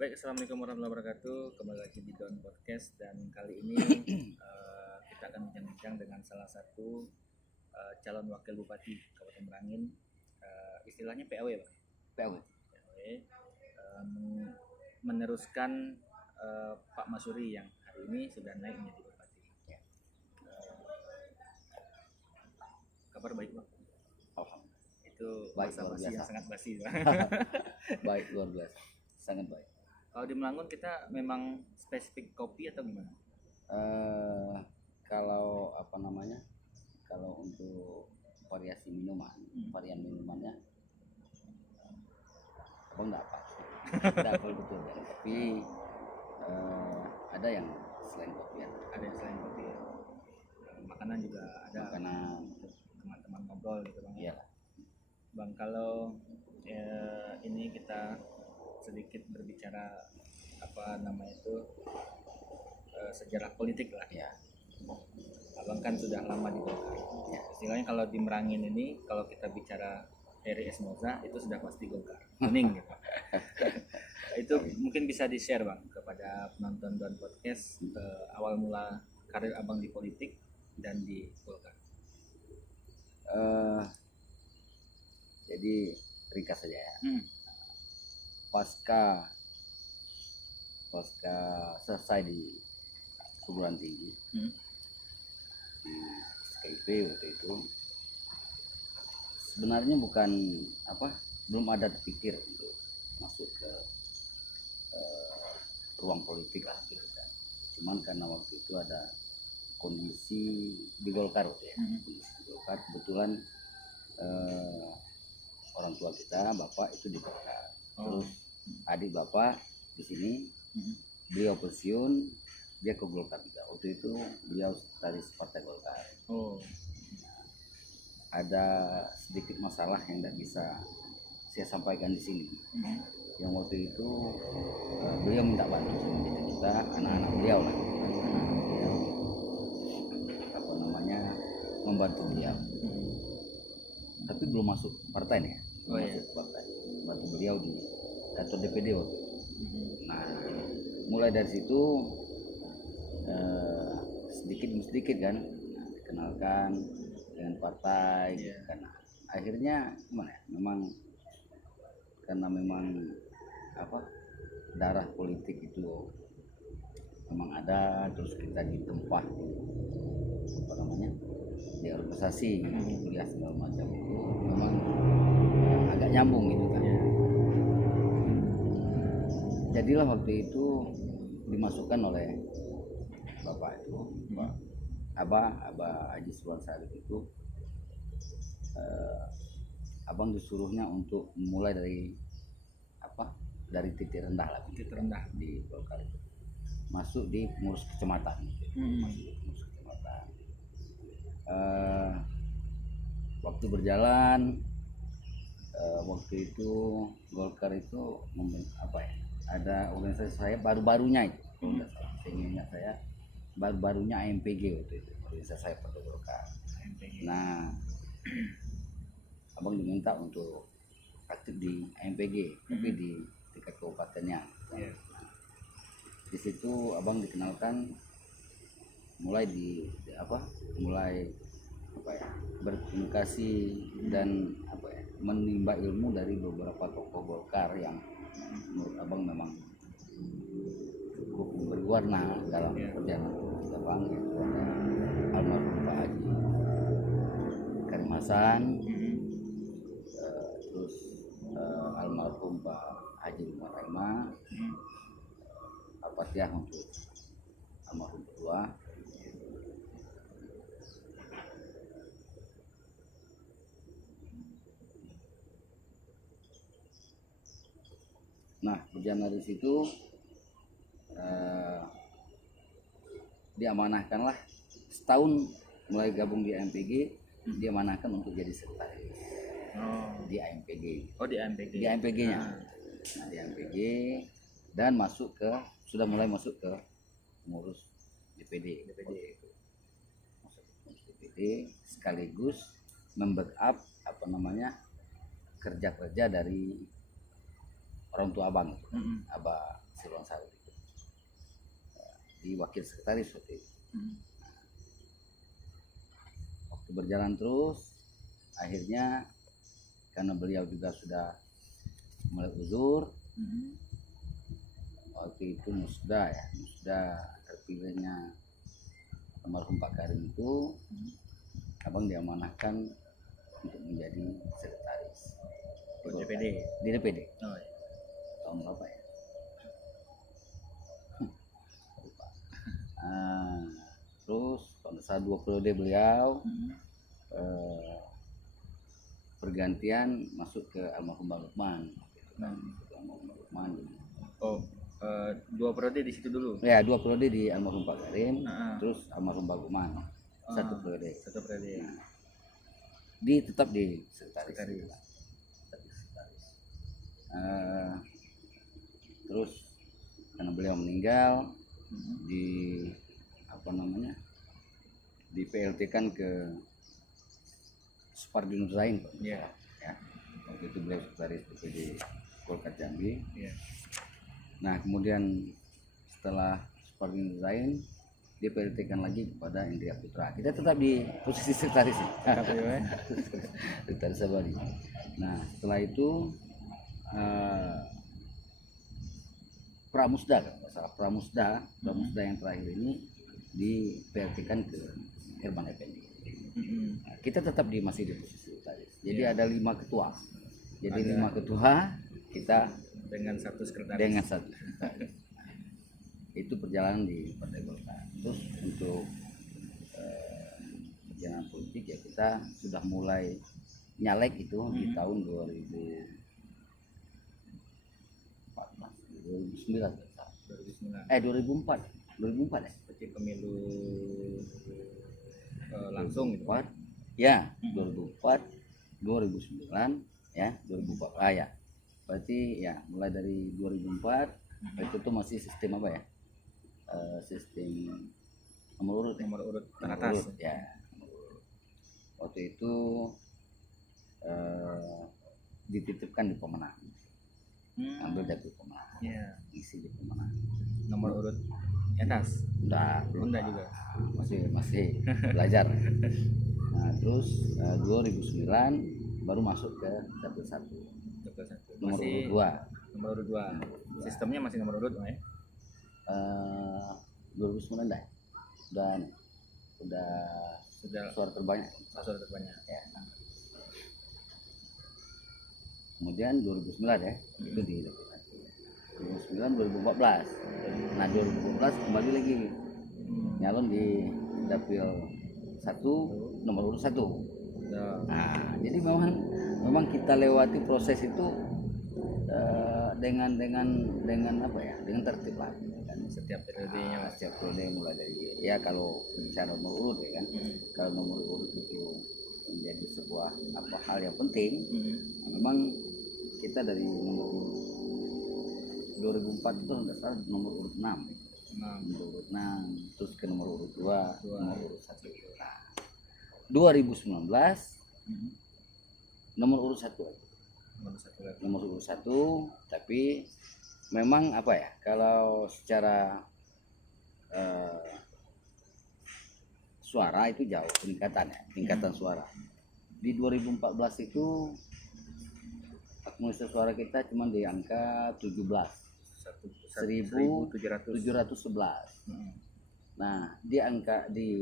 Baik, assalamualaikum warahmatullahi wabarakatuh. Kembali lagi di Don Podcast dan kali ini kita akan bincang-bincang dengan salah satu calon wakil bupati Kabupaten Merangin, istilahnya PAW, Bang. PAW. Meneruskan Pak Masuri yang hari ini sudah naik menjadi bupati. Kabar baik, Bang? Alhamdulillah. Itu Baik, masa luar basi biasa. yang sangat basi, Bang. Baik, luar biasa, sangat baik. Kalau di Melanggun kita memang spesifik kopi atau gimana? Kalau kalau untuk variasi minuman, varian minumannya, abang nggak apa, nggak apa betul kan. Tapi ada yang selain kopi, Ada yang selain kopi ya? Makanan juga ada, makanan, teman-teman ngobrol gitu, Bang. iya. Bang, kalau ini kita sedikit berbicara sejarah politik lah. Ya. Abang kan sudah lama di Golkar. Ya. Istilahnya kalau di Merangin ini, kalau kita bicara Heri Esmoza itu sudah pasti Golkar. Kuning gitu. Itu mungkin bisa di-share, Bang, kepada penonton Don Podcast awal mula karir Abang di politik dan di Golkar. Jadi ringkas saja ya. Pasca selesai di perguruan tinggi di SKIP waktu itu, sebenarnya belum ada terpikir untuk masuk ke ruang politik lah gitu kan. Cuman karena waktu itu ada kondisi di Golkar waktu ya. Kondisi di Golkar kebetulan orang tua kita, bapak itu di Golkar. Terus adik bapak di sini, beliau pensiun, dia ke Golkar juga. Waktu itu beliau sekretaris Partai Golkar. Ada sedikit masalah yang tidak bisa saya sampaikan di sini. Yang waktu itu beliau minta bantu sama kita, anak-anak beliau lah, membantu beliau. Tapi belum masuk partai nih, masuk partai. Bantu beliau di kantor DPD waktu itu. Nah, mulai dari situ sedikit demi sedikit kan dikenalkan dengan partai. Karena akhirnya gimana ya, memang darah politik itu memang ada. Terus kita di tempat di organisasi, kuliah segala macam itu memang agak nyambung gitu kan. Jadilah waktu itu dimasukkan oleh bapak itu, Abah Haji Sulwan Sarif itu, abang disuruhnya untuk mulai dari titik rendah lah, titik rendah di Golkar itu, masuk di pengurus kecamatan. Waktu berjalan, waktu itu Golkar itu ada organisasi saya baru-barunya itu, seingat saya baru-barunya AMPG waktu itu, organisasi saya Partai Golkar. Nah, abang diminta untuk aktif di AMPG, tapi di tingkat kabupatennya. Di situ abang dikenalkan mulai berkomunikasi dan menimba ilmu dari beberapa tokoh Golkar yang menurut abang memang cukup berwarna dalam perjalanan politik abang, yaitu ada almarhum Pak Haji Karim Hasan, terus almarhum Pak Haji Umar Rema, Al-Fatihah untuk almarhum kedua. Nah, berjalan dari situ diamanahkanlah setahun mulai gabung di AMPG, diamanahkan untuk jadi sekretaris di AMPG. Di AMPG. Di AMPG-nya. Nah, di AMPG dan sudah mulai masuk ke pengurus DPD. Masuk ke pengurus DPD sekaligus membackup kerja-kerja dari orang tua abang, Abah di wakil sekretaris waktu itu. Hmm. Waktu berjalan terus, akhirnya karena beliau juga sudah mulai uzur, Hmm. waktu itu musda terpilihnya almarhum Pak Karim itu, abang diamanahkan untuk menjadi sekretaris Oh, DPD. di DPD. Oh, iya. Tahun berapa ya? Lupa. Ah, terus pada saat 2 periode beliau, Hmm. pergantian masuk ke almarhum Bang Lukman, gitu kan. Hmm. Masuk ke almarhum Bang Lukman. Oh, 2 periode di situ dulu. Ya, 2 periode di almarhum Pak Karim, Nah, terus almarhum Bang Lukman, 1 periode. 1 periode. Tetap di sekretaris. Sekretaris. Tetap di sekretaris. Terus karena beliau meninggal, Hmm. di di PLT kan ke Supardi Nur Zain, Pak. Iya. Ya, waktu itu beliau sekretaris DPD Golkar Jambi. Iya. Nah, kemudian setelah Supardi Nur Zain, dia PLT-kan lagi kepada Indria Putra. Kita tetap di posisi sekretaris ya. KPU ya. Sekretaris Abadi. Nah, setelah itu Pramusda, kalau nggak salah Pramusda yang terakhir ini di PLT-kan ke Herman Effendi. Hmm. Nah, kita tetap masih di posisi sekretaris. Jadi Iya. ada 5 ketua. Jadi Ada 5 ketua, kita Dengan 1 sekretaris. dengan 1 sekretaris. Itu perjalanan di Partai Golkar. Terus untuk perjalanan politik ya kita sudah mulai nyalek itu di tahun 2009. 2009. 2004 ya. Berarti pemilu langsung gitu. 2004 ya, 2004, 2009 ya, 2004 ya. Berarti ya mulai dari 2004 itu tuh masih sistem apa ya? Sistem nomor urut ya? Nomor urut Nomor teratas. urut, ya. Waktu itu dititipkan di pemenang, ambil dari pemenang, Iya. isi di pemenang. Nomor urut atas. Belum Enggak juga. masih belajar. Nah, terus 2009 baru masuk ke dapil 1, Dapil 1. nomor Masih urut 2. nomor urut 2. Sistemnya masih nomor urut, ya? 2009 dah. Udah Sudah suara terbanyak suara terbanyak. ya. Kemudian 2009 ya, itu di dapil 1. 2009, 2014. Nah, 2014 kembali lagi nyalon di dapil 1, nomor urut 1. Ya. Nah, jadi memang kita lewati proses itu dengan apa ya? Dengan tertib lah, kan. Setiap periodenya, Mas. Setiap periode mulai dari ya kalau bicara nomor urut ya kan. Kalau nomor urut itu menjadi sebuah hal yang penting, memang kita dari nomor urut 2004 itu nggak salah nomor urut 6. Nomor urut 6, terus ke nomor urut 2, nomor urut 1. Nah, 2019 nomor urut 1 lagi. Nomor urut 1, tapi memang apa ya, kalau secara suara itu jauh tingkatan suara. Di 2014 itu akumulasi suara kita cuma di angka 1711. Nah, di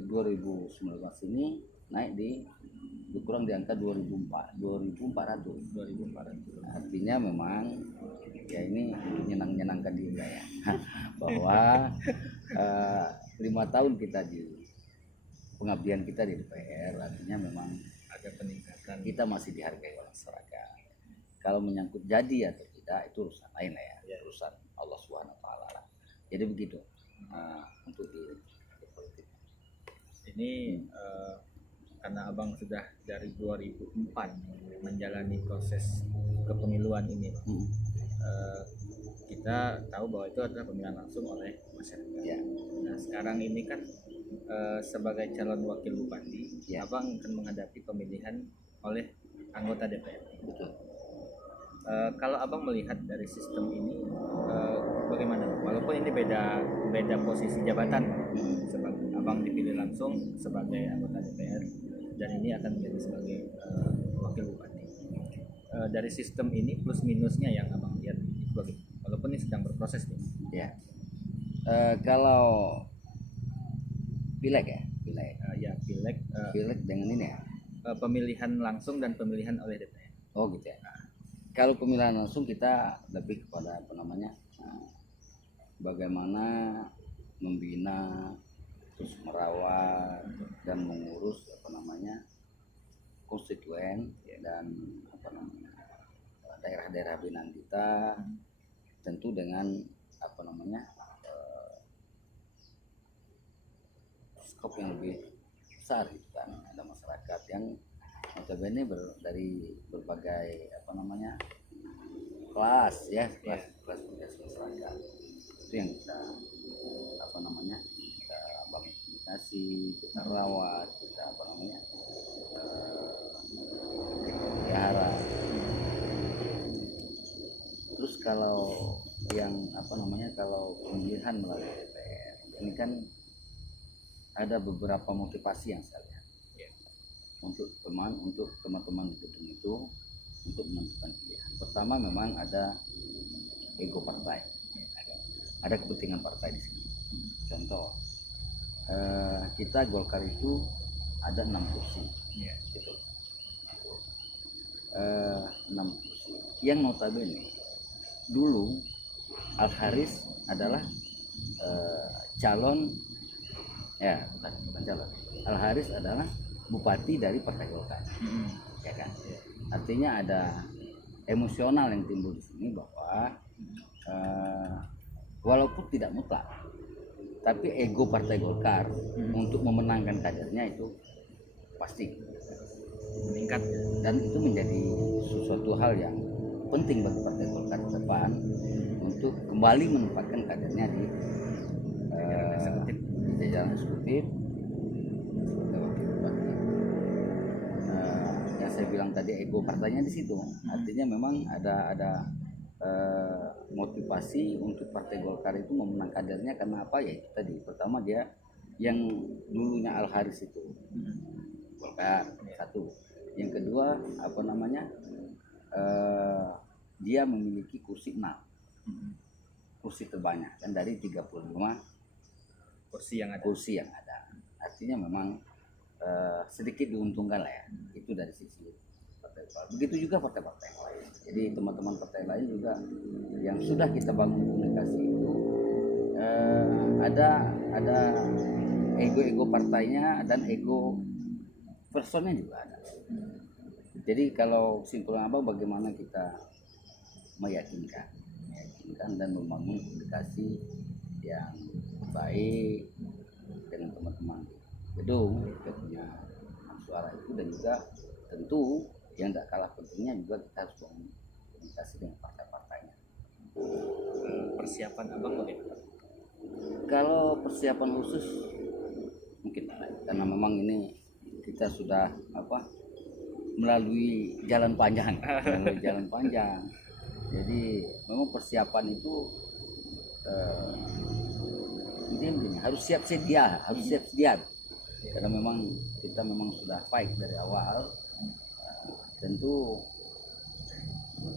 2019 ini naik berkurang di angka 2400. Artinya memang ya ini untuk menyenangkan diri ya bahwa 5 tahun kita di pengabdian kita di DPR, artinya memang Ada peningkatan. kita masih dihargai oleh masyarakat. Kalau menyangkut jadi atau tidak itu urusan lain lah ya, urusan Allah Subhanahu wa taala lah. Jadi begitu untuk di politik. Ini karena Abang sudah dari 2004 menjalani proses kepemiluan ini, kita tahu bahwa itu adalah pemilihan langsung oleh masyarakat. Ya. Nah, sekarang ini kan sebagai calon wakil bupati, Ya. Abang akan menghadapi pemilihan oleh anggota DPR. Betul. Kalau Abang melihat dari sistem ini, bagaimana? Walaupun walaupun ini beda posisi jabatan, sebagai abang dipilih langsung sebagai anggota DPR dan ini akan menjadi sebagai wakil bupati. Dari sistem ini plus minusnya yang abang lihat itu bagaimana? Walaupun ini sedang berproses nih. Ya. Kalau pileg ya, pileg dengan ini ya. Pemilihan langsung dan pemilihan oleh DPR. Oh gitu ya. Kalau pemilihan langsung kita lebih kepada bagaimana membina, terus merawat dan mengurus konstituen dan daerah-daerah binaan kita, tentu dengan skop yang lebih besar gitu kan. Ada masyarakat yang notabene dari berbagai kelas ya, kelas masyarakat. Itu yang kita kita bangun komunikasi, kita rawat, kita pelihara. Terus kalau yang kalau pemilihan melalui DPR ini kan ada beberapa motivasi yang saya lihat untuk teman-teman di gedung itu untuk menentukan pilihan. Pertama memang ada ego partai, ada kepentingan partai di sini. Contoh, kita Golkar itu ada 6 kursi, gitu. 6 kursi. Yang notabene dulu Al Haris adalah calon, bukan calon. Al Haris adalah bupati dari Partai Golkar, ya kan? Artinya ada emosional yang timbul di sini bahwa walaupun tidak mutlak, tapi ego Partai Golkar untuk memenangkan kadernya itu pasti meningkat, dan itu menjadi sesuatu hal yang penting bagi Partai Golkar ke depan untuk kembali menempatkan kadernya di jajaran eksekutif sebagai wakil bupati. Yang saya bilang tadi ego partainya di situ, artinya memang ada motivasi untuk Partai Golkar itu memenang kadernya karena apa ya? Itu tadi pertama dia yang dulunya Al Haris itu Golkar satu, yang kedua dia memiliki kursi 6, kursi terbanyak dan dari 35 kursi yang ada. Artinya memang sedikit diuntungkan lah ya, itu dari sisi partai. Begitu juga partai-partai lain. Jadi teman-teman partai lain juga yang sudah kita bangun komunikasi itu ada ego partainya dan ego personnya juga ada. Jadi kalau simpulan abang, bagaimana kita meyakinkan dan membangun komunikasi yang baik dengan teman-teman gedung kita punya suara itu, dan juga tentu yang tidak kalah pentingnya juga kita harus bangun komunikasi dengan partai-partainya. Persiapan abang bagaimana? Kalau persiapan khusus mungkin karena memang ini kita sudah melalui jalan panjang, jadi memang persiapan itu intinya harus siap sedia karena memang kita sudah fight dari awal. Tentu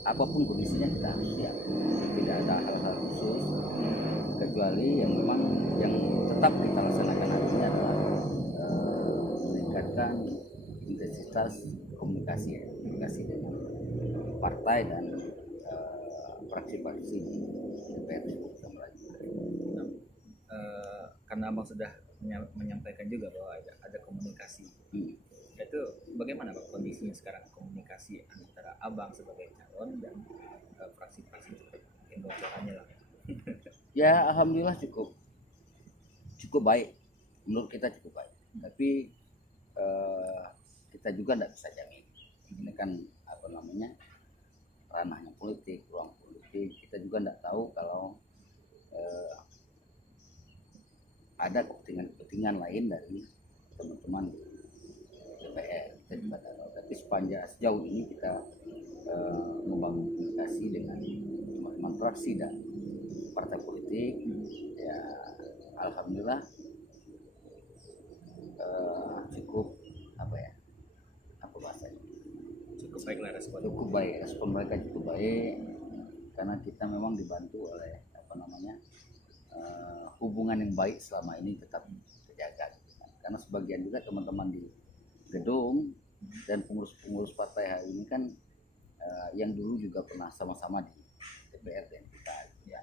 apapun kondisinya kita harus siap, tidak ada hal-hal khusus kecuali yang memang yang tetap kita laksanakan hari ini adalah meningkatkan intensitas komunikasi dengan partai dan fraksi-fraksi di DPR. Karena abang sudah menyampaikan juga bahwa ada komunikasi, itu bagaimana Pak kondisinya sekarang, komunikasi antara abang sebagai calon dan fraksi-fraksi, mungkin bocorannya lah. Ya alhamdulillah cukup baik, menurut kita cukup baik, tapi kita juga tidak bisa jamin, ini kan ranahnya politik, ruang politik, kita juga tidak tahu kalau ada kepentingan lain dari teman-teman DPR, kita juga tidak tahu. Tapi sejauh ini kita membangun komunikasi dengan teman-teman fraksi dan partai politik. Ya alhamdulillah cukup apa ya, apa bahasanya, Cukup baiklah respon. cukup baik, respon mereka cukup baik karena kita memang dibantu oleh apa namanya, hubungan yang baik selama ini tetap terjaga. Karena sebagian juga teman-teman di gedung dan pengurus-pengurus partai hari ini kan yang dulu juga pernah sama-sama di DPR dan kita ya.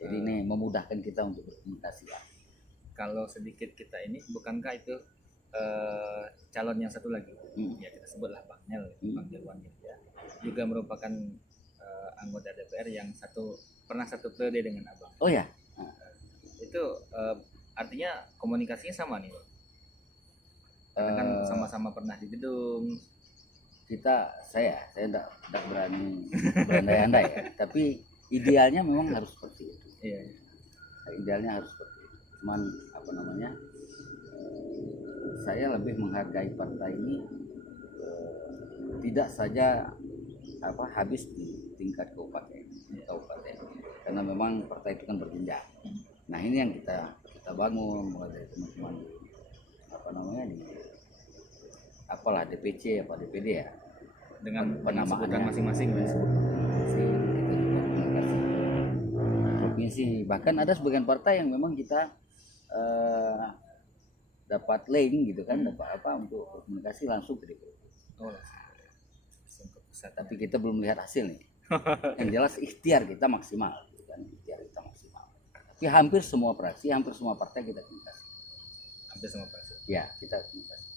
Jadi ini memudahkan kita untuk berkomunikasi ya. Kalau sedikit kita ini, bukankah itu calon yang satu lagi, ya kita sebutlah Bang Nel, Bang Nilwan ya, juga merupakan anggota DPR yang pernah satu periode dengan Abang. Oh ya. Itu artinya komunikasinya sama nih, Bang. Karena kan sama-sama pernah di gedung. Saya tidak berani berandai-andai ya. Tapi idealnya memang harus seperti itu. Iya. Idealnya harus seperti itu. Cuman apa namanya, saya lebih menghargai partai ini tidak saja habis di tingkat kabupaten, karena memang partai itu kan berjenjang. Nah ini yang kita bangun mulai dari teman-teman apa namanya di DPC apa DPD ya, Dengan penamaannya sebutan masing-masing, Mas. kita juga komunikasi provinsi, bahkan ada sebagian partai yang memang kita dapat link gitu kan, dapat untuk komunikasi langsung ke DPD. Oh, ke pusat. Tapi kita belum melihat hasil nih. Yang jelas ikhtiar kita maksimal, gitu kan? Ikhtiar kita maksimal. Tapi hampir semua fraksi, hampir semua partai kita komunikasi. Hampir semua pasti. Ya, kita komunikasi.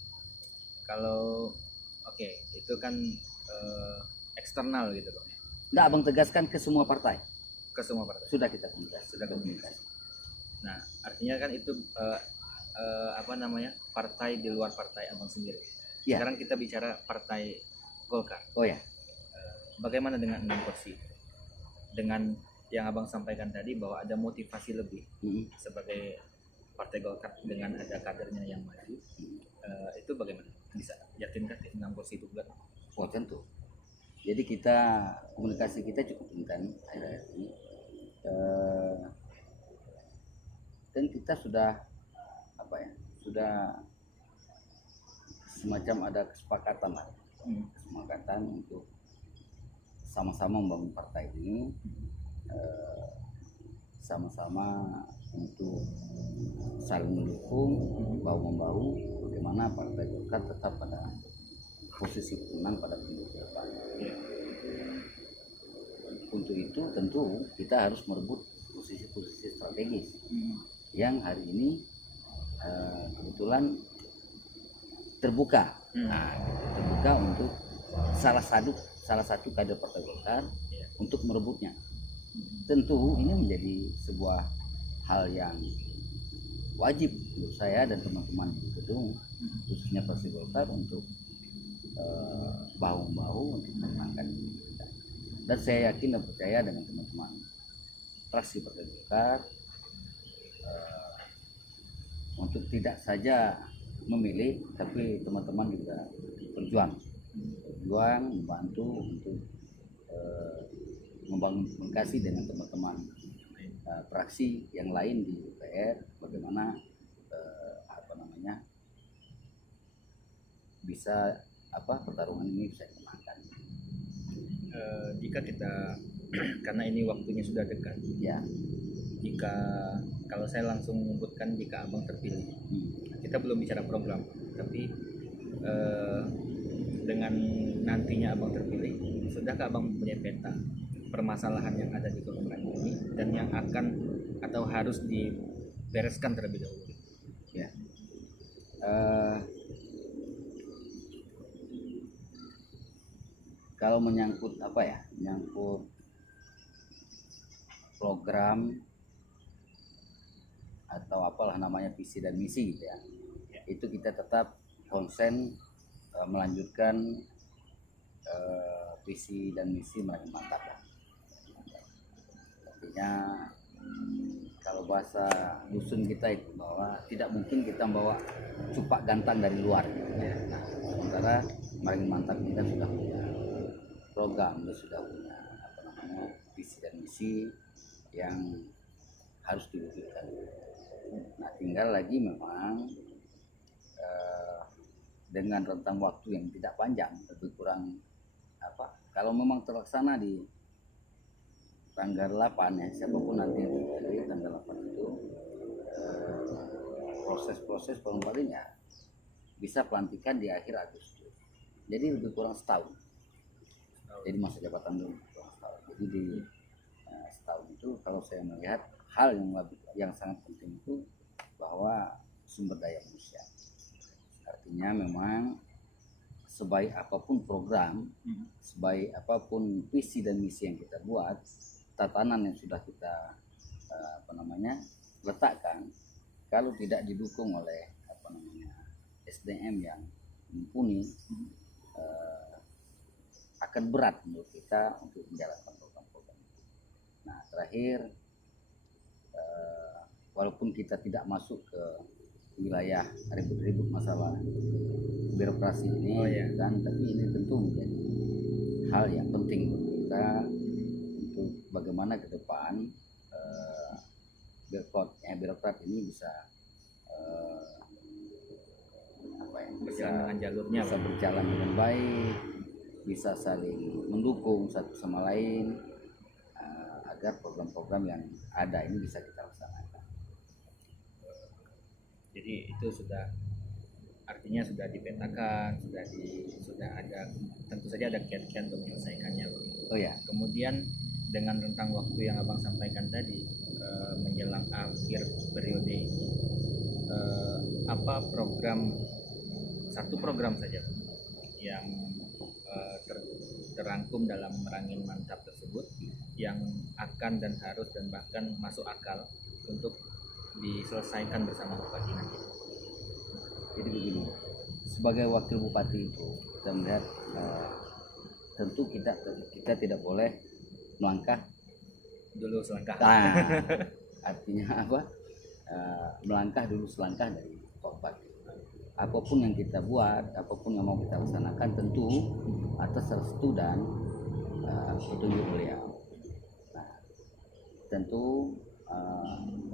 Kalau itu kan eksternal gitu, Bang. Enggak, Abang tegaskan ke semua partai. Ke semua partai. Sudah kita komunikasi. Sudah komunikasi. Nah, artinya kan itu partai di luar partai Abang sendiri. Ya. Sekarang kita bicara partai Golkar. Oh ya. Bagaimana dengan 6 kursi? Dengan yang Abang sampaikan tadi bahwa ada motivasi lebih sebagai partai Golkar dengan ada kadernya yang maju. Itu bagaimana? Bisa yakinkah 6 kursi itu bulat? Oh tentu. Jadi komunikasi kita cukup intens akhir-akhir ini. Dan kita sudah semacam ada kesepakatan untuk sama-sama membangun partai ini, sama-sama untuk saling mendukung, bahu-membahu bagaimana partai Golkar tetap pada posisi pemenang pada pemilu ke depan. Untuk itu tentu kita harus merebut posisi-posisi strategis yang hari ini kebetulan terbuka. Terbuka untuk salah satu kader partai Golkar untuk merebutnya. Tentu ini menjadi sebuah hal yang wajib untuk saya dan teman-teman di gedung, khususnya partai Golkar, untuk bahu-membahu untuk memenangkan ini. Dan saya yakin dan percaya dengan teman-teman fraksi partai Golkar untuk tidak saja memilih, tapi teman-teman juga berjuang membantu untuk membangun komunikasi dengan teman-teman fraksi yang lain di DPR, bagaimana bisa pertarungan ini bisa dimenangkan. Jika kita karena ini waktunya sudah dekat ya, kalau saya langsung menyebutkan jika Abang terpilih, kita belum bicara program, tapi dengan nantinya Abang terpilih, sudahkah Abang punya peta permasalahan yang ada di Golkar ini dan yang akan atau harus dibereskan terlebih dahulu? Ya. Kalau menyangkut menyangkut program atau apalah namanya, visi dan misi gitu ya, itu kita tetap konsen melanjutkan visi dan misi makin mantap lah. Artinya kalau bahasa dusun kita itu bahwa tidak mungkin kita membawa cupak gantang dari luar. Nah, sementara makin mantap kita sudah punya program, kita sudah punya visi dan misi, yang harus diwujudkan. Nah, tinggal lagi memang dengan rentang waktu yang tidak panjang, lebih kurang kalau memang terlaksana di tanggal 8 ya, siapapun nanti yang terpilih tanggal 8 itu, proses-proses pengembalinya bisa pelantikan di akhir Agustus. Jadi lebih kurang setahun. Jadi masa jabatan dulu kurang setahun. Jadi di setahun itu kalau saya melihat hal yang sangat penting itu bahwa sumber daya manusia. Artinya memang sebaik apapun program, sebaik apapun visi dan misi yang kita buat, tatanan yang sudah kita letakkan, kalau tidak didukung oleh SDM yang mumpuni, akan berat menurut kita untuk menjalankan program-program itu. Nah, terakhir, walaupun kita tidak masuk ke wilayah ribut-ribut masalah birokrasi ini, tapi ini tentu menjadi hal yang penting untuk kita untuk bagaimana ke depan birokrat ini bisa berjalan dengan jalurnya, bisa berjalan dengan baik, bisa saling mendukung satu sama lain, agar program-program yang ada ini bisa kita laksanakan. Jadi itu artinya sudah dipetakan, sudah ada, tentu saja ada kiat-kiat untuk menyelesaikannya. Oh ya. Kemudian dengan rentang waktu yang abang sampaikan tadi, menjelang akhir periode ini, apa satu program saja yang terangkum dalam Merangin Mantap tersebut yang akan dan harus dan bahkan masuk akal untuk diselesaikan bersama Bupati nanti? Jadi begini, sebagai wakil bupati itu kita melihat tentu kita tidak boleh melangkah dulu selangkah. Artinya apa? Melangkah dulu selangkah dari Bupati. Apapun yang kita buat, apapun yang mau kita laksanakan tentu atas restu dan petunjuk beliau. Nah, tentu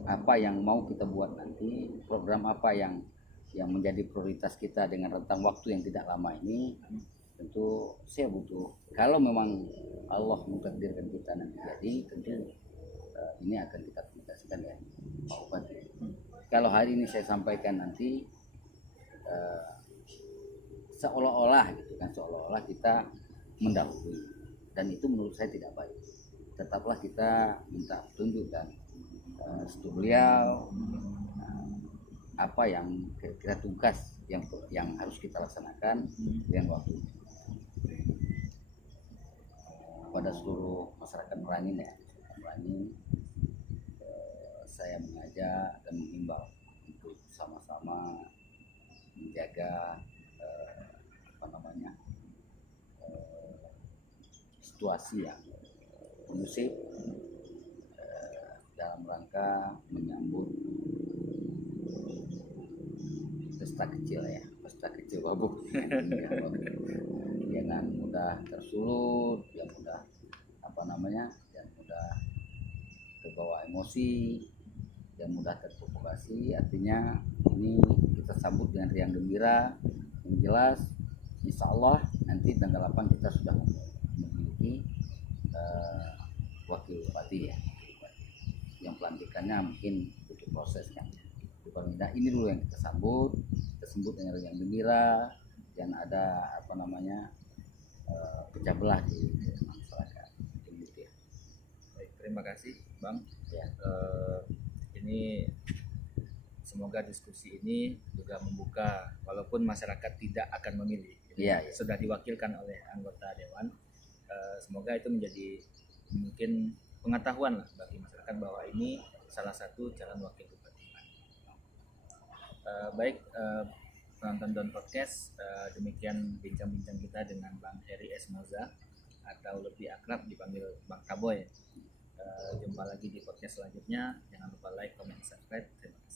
apa yang mau kita buat nanti, program apa yang menjadi prioritas kita dengan rentang waktu yang tidak lama ini, tentu saya butuh, kalau memang Allah mentakdirkan kita nanti jadi, tentu ini akan kita komunikasikan ya Pak Bupati. Kalau hari ini saya sampaikan nanti seolah-olah gitu kan, seolah-olah kita mendahului, dan itu menurut saya tidak baik. Tetaplah kita minta petunjuk dan restu beliau, apa yang kira-kira tugas yang harus kita laksanakan dengan waktu. Pada seluruh masyarakat Merangin saya mengajak dan mengimbau untuk sama-sama menjaga situasi yang kondusif dalam rangka menyambut pesta kecil Babu. Jangan mudah tersulut, yang mudah terbawa emosi, yang mudah terprovokasi. Artinya ini kita sambut dengan riang gembira. Yang jelas insya Allah nanti tanggal 8 kita sudah memiliki wakil bupati ya, yang pelantikannya mungkin butuh proses kan. Ini dulu yang kita sambut dengan riang gembira, dan ada pecah belah di masyarakat. Baik, terima kasih Bang. Ya. Ini semoga diskusi ini juga membuka, walaupun masyarakat tidak akan memilih, sudah diwakilkan oleh anggota dewan. Semoga itu menjadi mungkin pengetahuan lah bagi masyarakat bahwa ini salah satu calon wakil bupati. Baik, penonton Don Podcast, demikian bincang-bincang kita dengan Bang Heri S. Moza, atau lebih akrab dipanggil Bang Kaboy. Jumpa lagi di podcast selanjutnya. Jangan lupa like, comment, subscribe. Terima kasih.